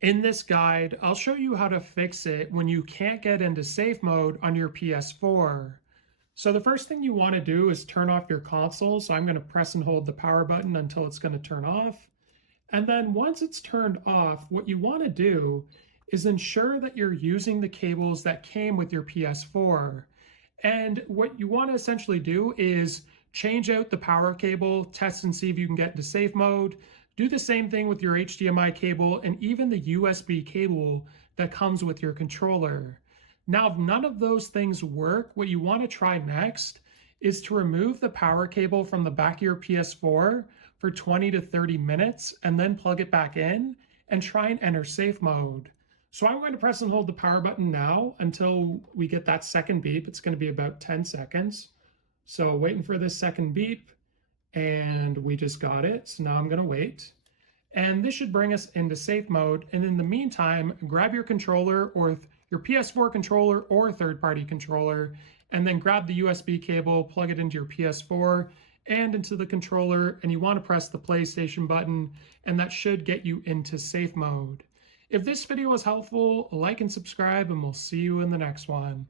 In this guide, I'll show you how to fix it when you can't get into safe mode on your PS4. So the first thing you want to do is turn off your console. So I'm going to press and hold the power button until it's going to turn off. And then once it's turned off, what you want to do is ensure that you're using the cables that came with your PS4. And what you want to essentially do is change out the power cable, test and see if you can get into safe mode. Do the same thing with your HDMI cable and even the USB cable that comes with your controller. Now, if none of those things work, what you want to try next is to remove the power cable from the back of your PS4 for 20 to 30 minutes and then plug it back in and try and enter safe mode. So I'm going to press and hold the power button now until we get that second beep. It's going to be about 10 seconds. So waiting for this second beep, and we just got it. So now I'm going to wait. And this should bring us into safe mode. And in the meantime, grab your controller or your PS4 controller or third-party controller, and then grab the USB cable, plug it into your PS4 and into the controller, and you want to press the PlayStation button, and that should get you into safe mode. If this video was helpful, like and subscribe, and we'll see you in the next one.